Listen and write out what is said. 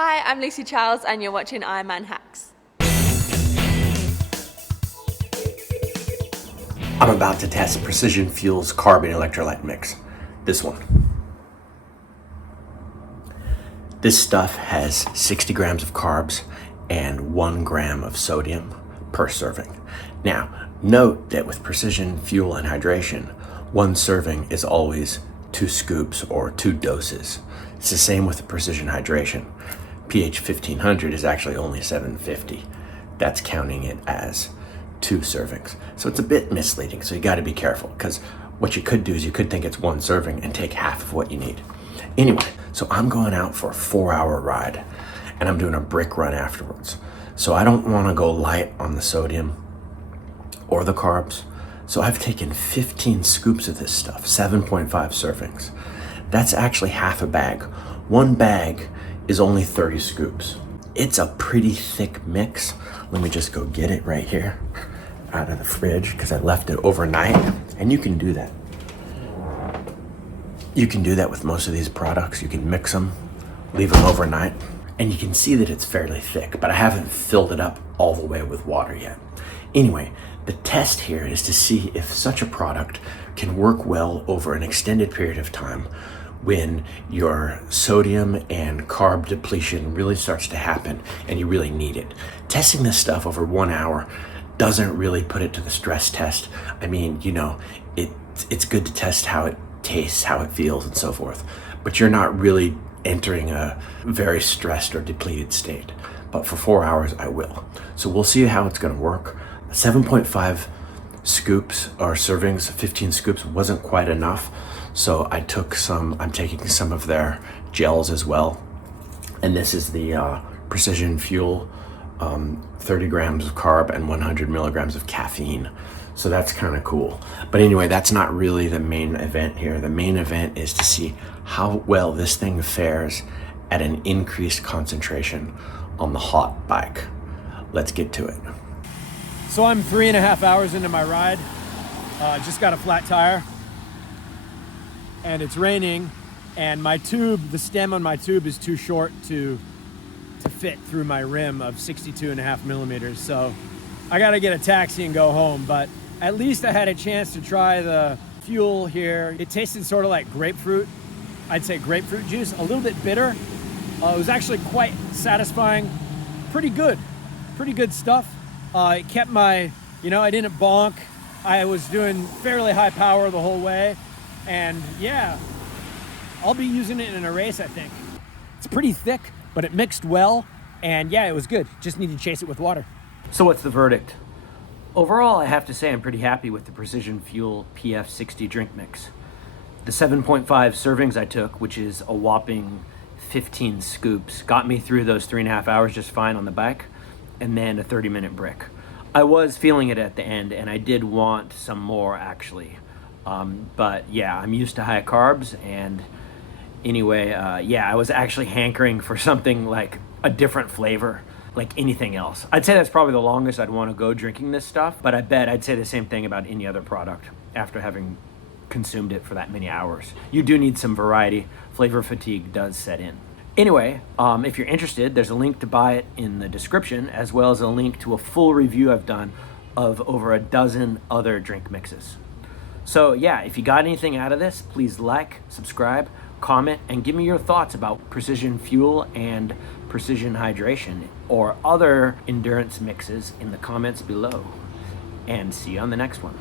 Hi, I'm Lucy Charles and you're watching IronmanHacks. I'm about to test Precision Fuel's carb and electrolyte mix. This one. This stuff has 60 grams of carbs and 1 gram of sodium per serving. Now, note that with Precision Fuel and Hydration, 1 serving is always 2 scoops or 2 doses. It's the same with the Precision Hydration. pH 1500 is actually only 750. That's counting it as 2 servings. So it's a bit misleading, so you gotta be careful, because what you could do is you could think it's 1 serving and take half of what you need. Anyway, so I'm going out for a 4-hour ride and I'm doing a brick run afterwards. So I don't wanna go light on the sodium or the carbs. So I've taken 15 scoops of this stuff, 7.5 servings. That's actually half a bag. 1 bag is only 30 scoops. It's a pretty thick mix. Let me just go get it right here out of the fridge because I left it overnight, and you can do that. You can do that with most of these products. You can mix them, leave them overnight, and you can see that it's fairly thick, but I haven't filled it up all the way with water yet. Anyway, the test here is to see if such a product can work well over an extended period of time when your sodium and carb depletion really starts to happen and you really need it. Testing this stuff over 1 hour doesn't really put it to the stress test. I mean, it's good to test how it tastes, how it feels, and so forth, but you're not really entering a very stressed or depleted state. But for 4 hours, I will. So we'll see how it's gonna work. 7.5 scoops or servings, 15 scoops wasn't quite enough. So I'm taking some of their gels as well. And this is the Precision Fuel, 30 grams of carb and 100 milligrams of caffeine. So that's kind of cool. But anyway, that's not really the main event here. The main event is to see how well this thing fares at an increased concentration on the hot bike. Let's get to it. So I'm 3.5 hours into my ride. Just got a flat tire. And it's raining, and my tube, the stem on my tube is too short to fit through my rim of 62.5 millimeters. So I gotta get a taxi and go home, but at least I had a chance to try the fuel here. It tasted sort of like grapefruit. I'd say grapefruit juice, a little bit bitter. It was actually quite satisfying. Pretty good stuff. It kept I didn't bonk. I was doing fairly high power the whole way. And yeah, I'll be using it in a race, I think. It's pretty thick, but it mixed well. And yeah, it was good. Just need to chase it with water. So what's the verdict? Overall, I have to say I'm pretty happy with the Precision Fuel PF60 drink mix. The 7.5 servings I took, which is a whopping 15 scoops, got me through those 3.5 hours just fine on the bike, and then a 30-minute brick. I was feeling it at the end, and I did want some more, actually. But yeah, I'm used to high carbs, and anyway, I was actually hankering for something like a different flavor, like anything else. I'd say that's probably the longest I'd want to go drinking this stuff, but I bet I'd say the same thing about any other product after having consumed it for that many hours. You do need some variety. Flavor fatigue does set in. Anyway, if you're interested, there's a link to buy it in the description, as well as a link to a full review I've done of over a dozen other drink mixes. So yeah, if you got anything out of this, please like, subscribe, comment, and give me your thoughts about Precision Fuel and Precision Hydration or other endurance mixes in the comments below. And see you on the next one.